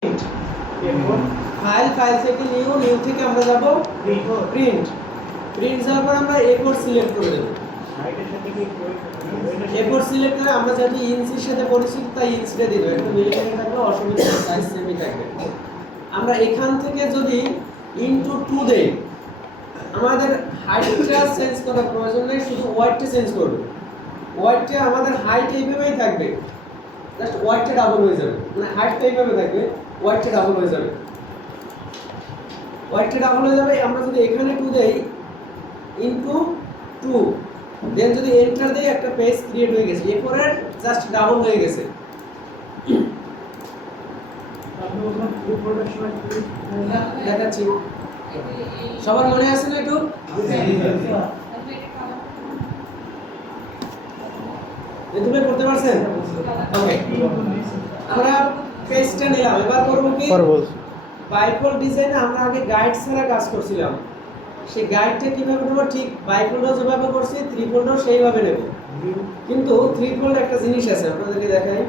File থেকে new থেকে আমরা যাব প্রিন্ট যাওয়ার পর আমরা A4 সিলেক্ট করে দেব। A4 সিলেক্ট করে আমরা যেহেতু ইঞ্চির সাথে পরিচিত তাই ইঞ্চিটা দিব, একটু মিলিমিটার থাকলে অসুবিধা নেই, সাইজ সেমই থাকবে। আমরা এখান থেকে যদি ইনটু 2 দেই, আমাদের হাইটটা চেঞ্জ করার প্রয়োজন নেই, শুধু ওয়েটটা চেঞ্জ করব। ওয়েটটা আমাদের হাইট এইভাবেই থাকবে, জাস্ট ওয়েটটা ডাবল হয়ে যাবে, মানে হাইটটা এইভাবে থাকবে, ওয়েটটা ডাবল হয়ে যাবে। ওয়েটটা ডাবল হয়ে যাবে। আমরা যদি এখানে 2 দেই ইনটু 2, দেন যদি এন্টার দেই একটা পেজ ক্রিয়েট হয়ে গেছে, এরপর জাস্ট ডাবল হয়ে গেছে। দেখাচ্ছি, সবার মনে আছে না একটু? তুমি করতে পারছেন? ওকে, আমরা পেজটা নিলাম, এবার করব কি? বাইফোল্ড ডিজাইনে আমরা আগে গাইড ছাড়া কাজ করছিলাম, সেই গাইডটা কিভাবে নেব? ঠিক বাইফোল্ডও যেভাবে করছি থ্রিফোল্ডও সেইভাবে নেব, কিন্তু থ্রিফোল্ড একটা জিনিস আছে, আপনাদেরকে দেখাই।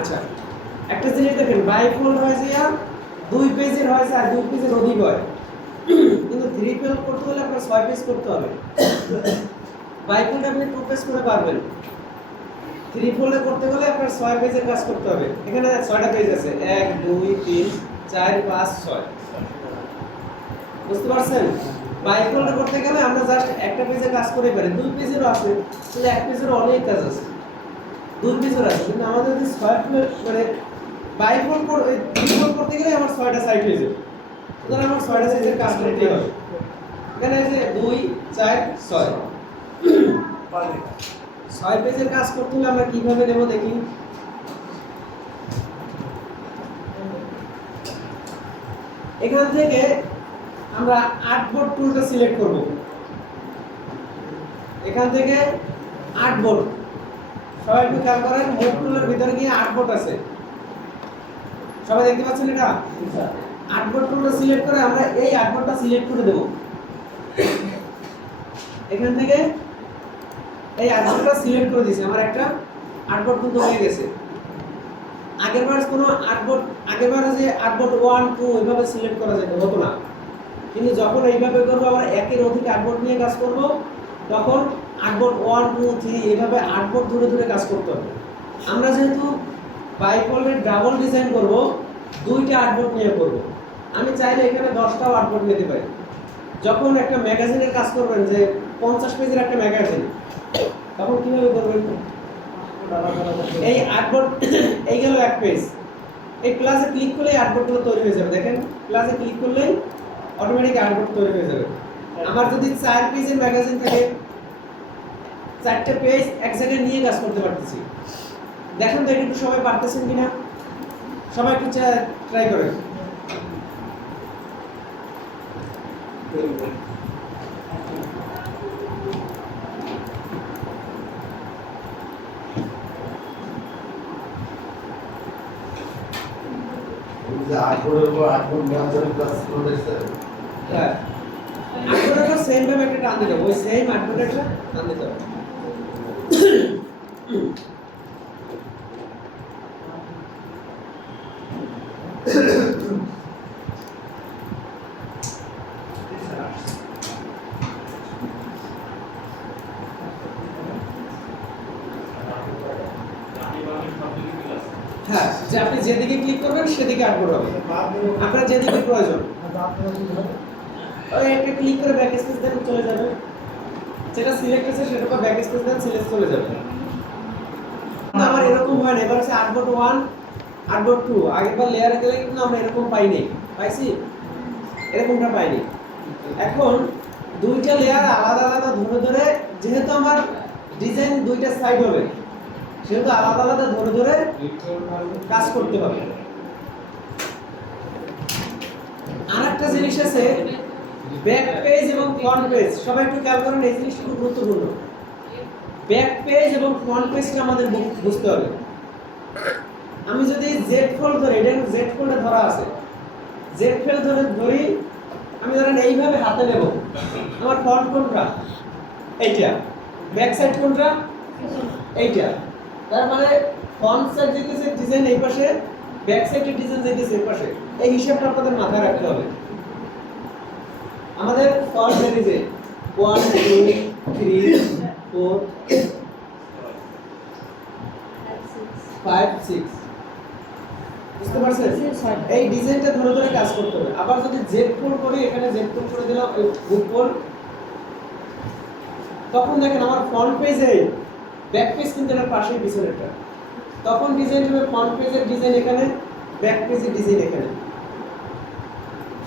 আচ্ছা, একটা জিনিস দেখেন, বাইফোল্ড হয় যে 2 পেজের হয় আর 2 পেজের অধিক হয়, কিন্তু থ্রিফোল্ড করতে হলে আপনার 6 পেজ করতে হবে। বাইফোল্ড আপনি 2 পেজ করে পারবেন, থ্রিফোল্ডে করতে হলে আপনার 6 পেজের কাজ করতে হবে। এখানে 6টা পেজ আছে, 1 2 3 4 5 6, বুঝতে পারছেন? বাইফোল্ড করতে গেলে আমরা জাস্ট একটা পেজে কাজ করে পারি, 2 পেজেরও আছে, তাহলে 1 পেজেরও অনেক কাজ আছে, 2 পেজের আছে, কিন্তু আমাদের যদি 6 পেজ মানে বাইফোল্ড করতে গেলে আমার 6টা সাইট হয়ে যাবে, সুতরাং আমার 6টা সাইজের কাজ করতে হবে। এখানে আছে 2 4 6, 6 পেজের কাজ করতে হলে আমরা কিভাবে নেব দেখি। এখান থেকে আমরা আর্টবোর্ড টুলটা সিলেক্ট করব, এখান থেকে আর্টবোর্ড, সবাই একটু খেয়াল করেন, মুভ টুলের ভিতরে গিয়ে আর্টবোর্ড আছে, সবাই দেখতে পাচ্ছেন এটা? আর্টবোর্ড টুলটা সিলেক্ট করে আমরা এই আর্টবোর্ডটা সিলেক্ট করে দেব। এখান থেকে এই আর্টবোর্ডটা সিলেক্ট করে দিয়েছি, আমার একটা আর্টবোর্ড কিন্তু হয়ে গেছে। আগেরবার কোনো আর্টবোর্ড, আগেরবার যে আর্টবোর্ড 1 2 এইভাবে সিলেক্ট করা যেত হতো না, কিন্তু যখন এইভাবে করব, আমরা একের অধিক আর্টবোর্ড নিয়ে কাজ করব, তখন আর্টবোর্ড 1 2 3 এইভাবে আর্টবোর্ড ধরে ধরে কাজ করতে হবে। আমরা যেহেতু বাইফোল্ডের ডাবল ডিজাইন করব, 2টা আর্টবোর্ড নিয়ে করব, আমি চাইলে এখানে 10টাও আর্টবোর্ড নিতে পারি। যখন একটা ম্যাগাজিনের কাজ করবেন, যে 50 পেজের একটা ম্যাগাজিন, তখন কিভাবে করবেন? এই আর্টবোর্ড এই গেল 1 পেজ, এই প্লাসে ক্লিক করলেই আর্টবোর্ডগুলো তৈরি হয়ে যাবে। দেখেন, প্লাসে ক্লিক করলেই অটোমেটিক আর্টবোর্ড তৈরি হয়ে যাবে। আমার যদি 4 পেজের ম্যাগাজিন থাকে, 4টা পেজ এক জায়গায় নিয়ে কাজ করতে পারতেছি। দেখেন তো একটু সবাই পারতেছেন কিনা, সবাই একটু ট্রাই করেন। হ্যাঁ, আর্টবোর্ডটা সেম ভাবে একটা টান দিতে হবে, ওই সেম আর্টবোর্ডটা টান দিতে হবে। হ্যাঁ, যে আপনি যেদিকে ক্লিক করবেন সেদিকে আর্টবোর্ড হবে, আপনার যেদিকে প্রয়োজন। ওই একটা ক্লিক করে ব্যাক স্পেস দেন, চলে যাবে, যেটা সিলেক্ট আছে সেটা পর ব্যাক স্পেস দেন, সিলেক্ট চলে যাবে। আমার এরকম হয় না, এবার হচ্ছে আর্টবোর্ড 1 আর্টবোর্ড 2, আগেরবার লেয়ারে গেলে কিন্তু আমরা এরকম পাইনি, পাইছি? এরকমটা পাইনি। এখন 2টা লেয়ার আলাদা আলাদা ধরে ধরে, যেহেতু আমার ডিজাইন 2টা সাইড হবে, সেহেতু আলাদা আলাদা ধরে ধরে কাজ করতে হবে। একটা জিনিস আছে ব্যাক পেজ এবং ফ্রন্ট পেজ, সবাই একটু খেয়াল করেন, এই জিনিসটা খুব গুরুত্বপূর্ণ। ব্যাক পেজ এবং ফ্রন্ট পেজটা আমাদের বুঝতে হবে। আমি যদি জেড ফোল্ড ধরি, এটা জেড ফোল্ডে ধরা আছে, জেড ফোল্ড ধরি, আমি ধরেন এইভাবে হাতে নেব, আমার ফ্রন্ট কোনটা? এইটা। ব্যাক সাইড কোনটা? এইটা। তার মানে ফ্রন্ট সাইড যেতেছে ডিজাইন এই পাশে, ব্যাক সাইডের ডিজাইন যেতেছে এই পাশে। এই হিসাবটা আপনাদের মাথায় রাখতে হবে। আমাদের ফ্রন্ট সাইড যে 1 2 3 4 5 6, বুঝতে পারছেন? এই ডিজাইনটা ধরে ধরে কাজ করতে হবে। আবার যদি জেড ফোল্ড করি, এখানে জেড ফোল্ড করে দিলাম, বুক ফোল্ড, তখন দেখেন আমার ফ্রন্ট পেজে ব্যাক পেজ কিন্তু এর পাশেই পিছনেরটা, তখন ডিজাইন হবে ফ্রন্ট পেজের ডিজাইন এখানে, ব্যাক পেজের ডিজাইন এখানে।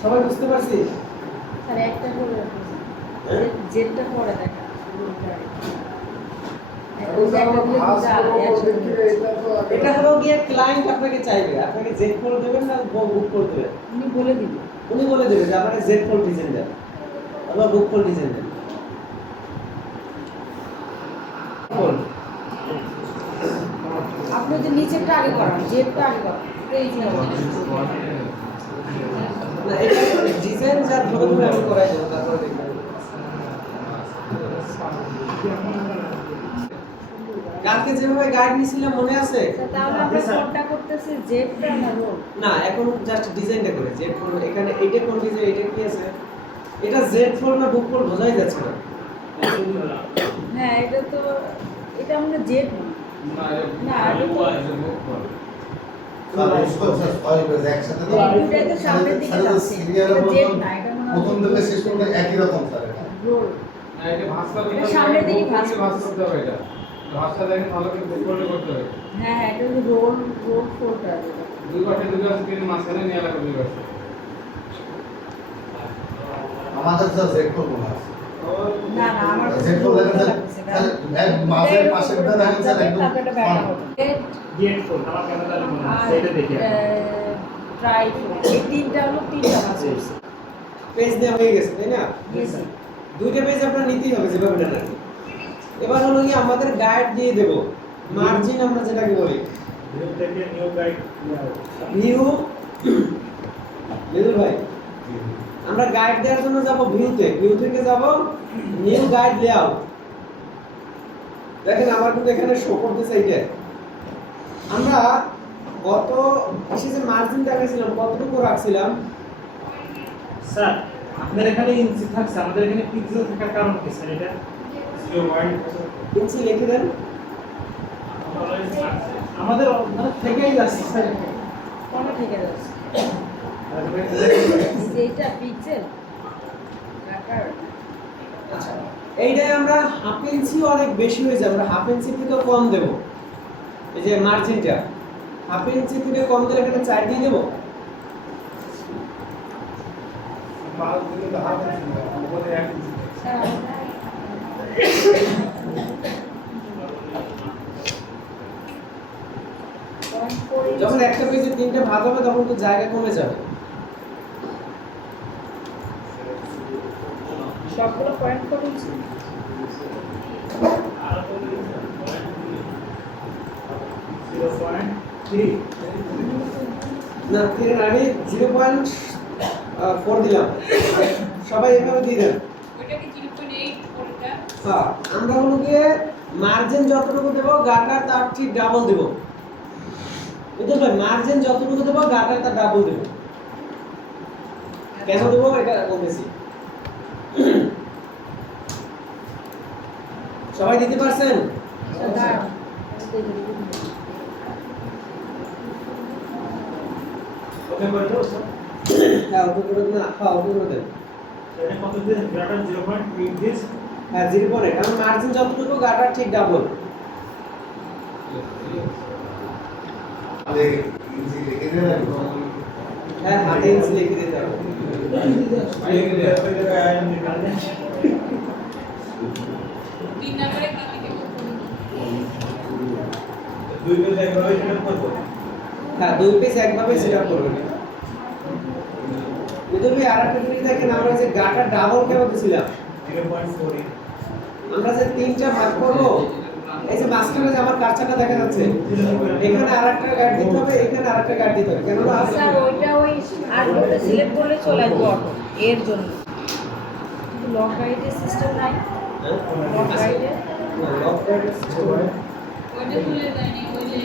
সবাই বুঝতে পারছি? স্যার একটা করে জেডটা পরে দেখা এটা হলো গিয়ে ক্লায়েন্ট আপনাকে চাইবে, আপনাকে জেড ফোল্ড দেবেন না বুক ফোল্ড দেবেন, উনি বলে দিবেন। উনি বলে দেবে যে আপনাকে জেড ফোল্ড ডিজাইন দেন অথবা বুক ফোল্ড ডিজাইন দেন। আপনি যে নিচেরটা আগে করান, জেডটা আগে করান, এই যে না, এটা ডিজাইন যা ধরে ধরে আমি করাই দেবো, তারপরে দেখবেন। কালকে যেভাবে গাইড নিছিলাম মনে আছে? তাহলে আমরা কোনটা করতেছি, জেডটা না রোল? না, এখন জাস্ট ডিজাইনটা করে জেড ফোল্ড, এখানে এইটা কোন ডিজাইন, এটা কি আছে, এটা জেড ফোল্ড না বুক ফোল্ড বোঝাই যাচ্ছে না। হ্যাঁ, এটা তো এটা আমরা জেড না, এটা তো একসাথে তো এটা তো সামনের দিকে যাচ্ছে, এটা জেড না, এটা প্রথম থেকে শেষ পর্যন্ত একই রকম স্যার এটা। রোল। না, এটা ভাঁজটা এটা সামনের দিকে ভাঁজ করতে হবে। এটা ভাঁজটা দেখেন ভালো করে বুক করতে হবে। হ্যাঁ হ্যাঁ, এটা হচ্ছে রোল ফোল্ডটা। দুই পাশে স্ক্রিন মাঝখানে নিয়ে লাগবে দুই পাশে। আমাদের স্যার চেক করব না। না না, আমার চেক করলে স্যার এক মাসের পাশেরটা দেখেন স্যার একদম গেট ফোন আমার ক্যামেরা মনে আছে এটা দেখে ট্রাই এই তিনটা হলো তিনটা মাছ হয়েছে। পেজ দেওয়া হয়ে গেছে, তাই না? গেছে। দুইটা পেজ আপনার নিতেই হবে যেভাবে নেন আর কি। এবার হলো কি আমাদের গাইড দিয়ে দেব, মার্জিন আমরা যেটাকে বলি, ভিউ থেকে নিউ গাইড ভিউ। লিটল ভাই, আমরা গাইড দেওয়ার জন্য যাব ভিউতে, ভিউ থেকে যাব নিউ গাইড লেআউট। দেখেন আমার কিন্তু এখানে শো করতেছে এইটা। আমরা গত এসে যে মার্জিন দেখাইছিলাম কতটুকু রাখছিলাম? স্যার আপনার এখানে ইঞ্চি থাকছে, আমাদের এখানে পিক্সেল থাকার কারণ কি স্যার? এটা 0.1 ইঞ্চি লিখে দেন। আমাদের মানে থেকেই যাচ্ছে স্যার। কোনটা থেকে যাচ্ছে? এইটা পিক্সেল আকার। আচ্ছা, এইটাই আমরা হাফ ইঞ্চি অনেক বেশি হয়ে যাবে, আমরা হাফ ইঞ্চি থেকে কম দেব। এই যে মার্জিনটা হাফ ইঞ্চি থেকে কম দিলে এখানে 4 দিয়ে দেব। মাল দিলে তো হাফ ইঞ্চি না, উপরে 1 ইঞ্চি। যখন একটা পেজে 3টে ভাগ হবে তখন তো জায়গা কমে যাবে। সবগুলো পয়েন্ট করেছি। না, আমি 0.4 দিলাম, সবাই এভাবে দিয়ে দেন। ওইটা কি 0.8 কোনটা? হ্যাঁ, আমরা হলো গিয়ে মার্জিন যতটুকু দেব গাটার তার ঠিক ডাবল দেব। বুঝতে পারলেন? মার্জিন যতটুকু দেব গাটার তার ডাবল দেব। কেন দেব এটা বলতেছি। সবাই দিতে পারছেন? ওকে করে দাও স্যার। হ্যাঁ, ওকে করে দেন। হ্যাঁ, ওকে করে দেন। এটা কত দিন গ্রেটার 0.8 দিস? হ্যাঁ, 0.8, কারণ মার্জিন যতটুকু গাটার ঠিক ডাবল। আরে ইঞ্চি লিখে দেন। হ্যাঁ, হাতে ইঞ্চি লিখে দিতে হবে। 3 নম্বরে কি কি দেব? দুই পেজ একভাবে সেট করব। হ্যাঁ, দুই পেজ একভাবে সেটআপ করবেন। যদি আরেকটা জিনিস দেখেন আমরা যে গাটা ডাবল কেন দিছিলাম 0.4 আমরা যে তিনটা ভাগ করব এই যে মাঝখানে যে আমার কার্সারটা দেখা যাচ্ছে এখানে আরেকটা গাইড দিতে হবে এখানে আরেকটা গাইড দিতে হবে কেন না স্যার ওইটা ওই আর্টবোর্ডে সিলেক্ট করলে চলে আসবে অটো এর জন্য লক গাইডের সিস্টেম নাই লক গাইডে লক গাইডের সিস্টেম ওইটা তুলে দেয়নি ওই যে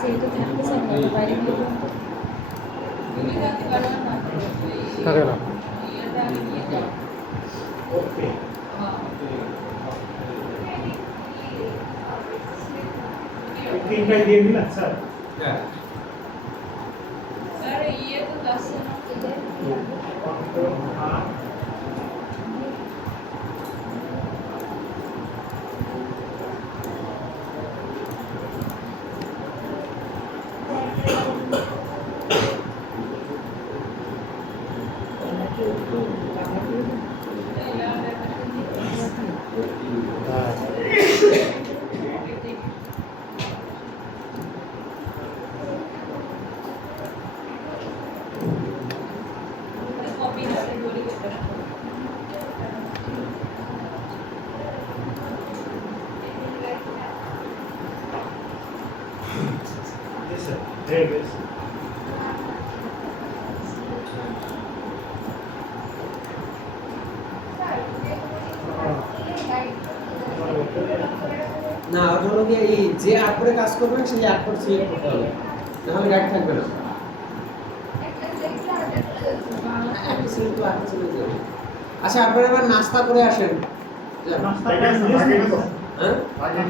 সেইটা থাকতে স্যার বাইরে গিয়ে তুমি জানতে পারো না থাকে না এটা আমি নিয়ে যাবো ওকে তিনটাই দিয়ে দিলাম স্যার হ্যাঁ স্যার ইয়ে তো যাচ্ছে না কপি করে দড়ি করতে Yes, sir. Very good. না ওটা হলো গিয়ে এই যে আটপরে কাজ করবেন সেই আটপর সিলেক্ট করতে হবে নাহলে গাইড থাকবে না একটা সিলেক্ট তো আটপর চলে যাবে আচ্ছা আপনারা এবার নাস্তা করে আসেন যান। এটা আগে তো হ্যাঁ আগে